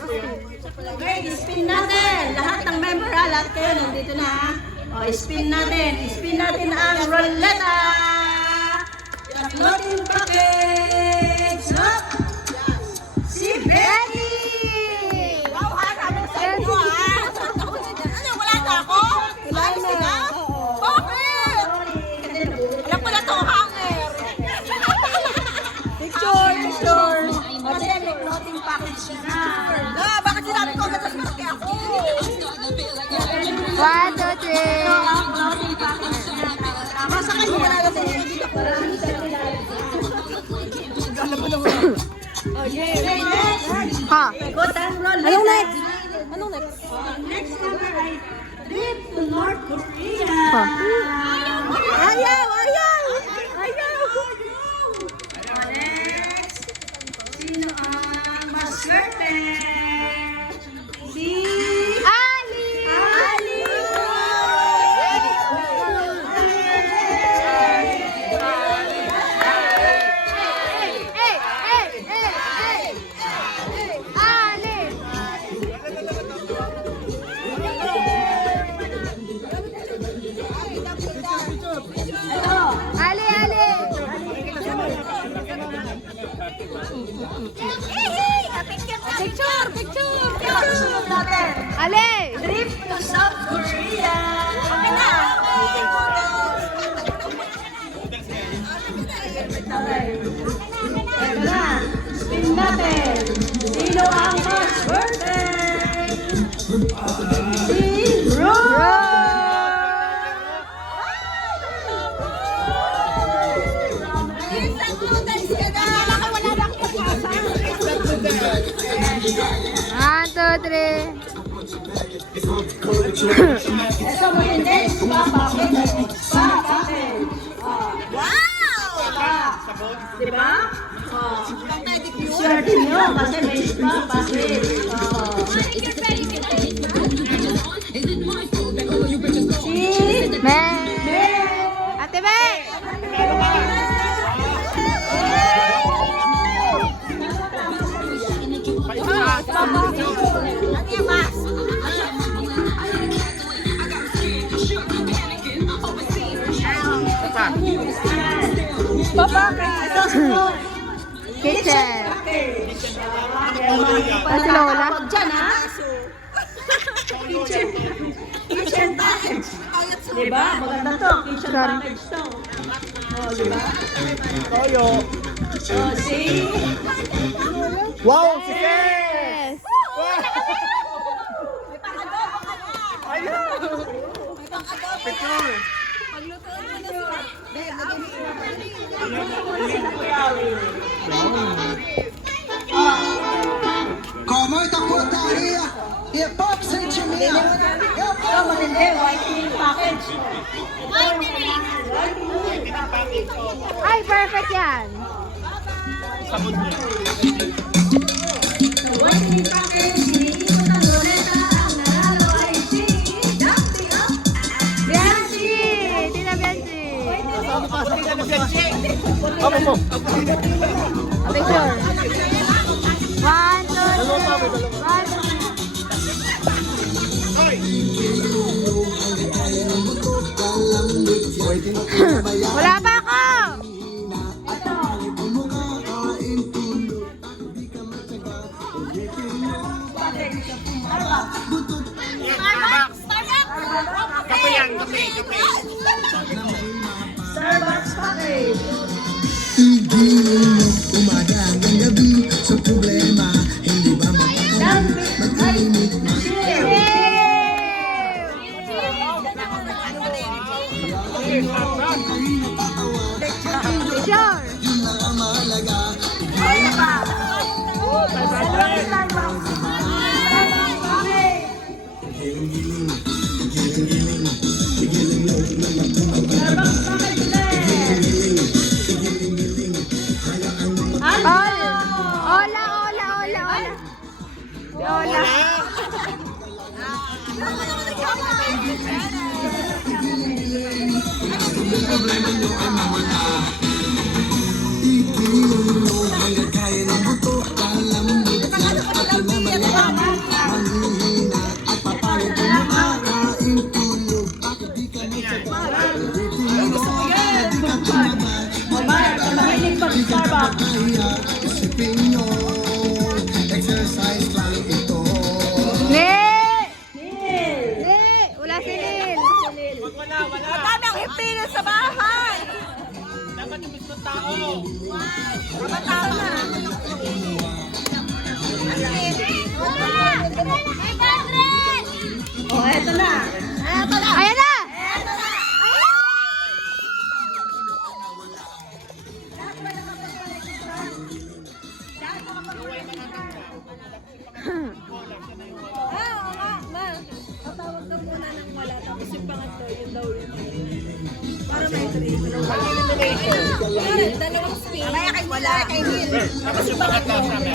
Okay, spin natin. Lahat ng member ha, lahat kayo nandito na ha. O, spin natin. Spin natin ang ruleta. Floating package. Look. Si Becky. Wow, ha, sabi sa inyo ha. Ano, wala na ako? Wala na. Bakit? Alam ko na ito, hanger. Picture. Kasi may floating package na. Bakit sinabi ko gatas malaki ako? 1, 2, 3. Masa kayo na natin yung dito para Ha? Good and roll. Anong next? Next number ay trip to North Korea. Ha? Ayaw! Next, sino ang maswerte? Si Ali! Sunod natin. Ali! Trip to South Korea. Okay na. Ito na. Spin natin. Sino ang mas swerte? Si Ron! One, two, three. Ito mo hindi. Bakit? Diba? Swerte nyo kasi may spa. Bakit? Si May! Ate May! Papa, ito sunod. Kitchen. Si Lola. Diyan ha? Kitchen package. Diba? Maganda to. Kitchen package to. O, diba? Toyo. O, si... Wow, si Ken! Yes! Picture! Como esta puerta arriba y el pop se chimía. Ito, matindi. Whitening package. Ay, perfect yan! Whitening package. Iniikot ang ruleta. Ang nanalo ay si Dumpty Up. Bianchi! Tina Bianchi! Vamos po. A picture. 1, 2, 3. 1, wala pa ako! Kape yan, kape. Starbucks package. Umaga hanggang gabi sa problema, hindi ba Dumpty Picture! Ola! Hanggang kaya ng buto, kalambot lang at lumamalaman. Para may 3. Dalawang spin. Mamaya kay Wala, kay Neil. Tapos yung pangatlo sa amin.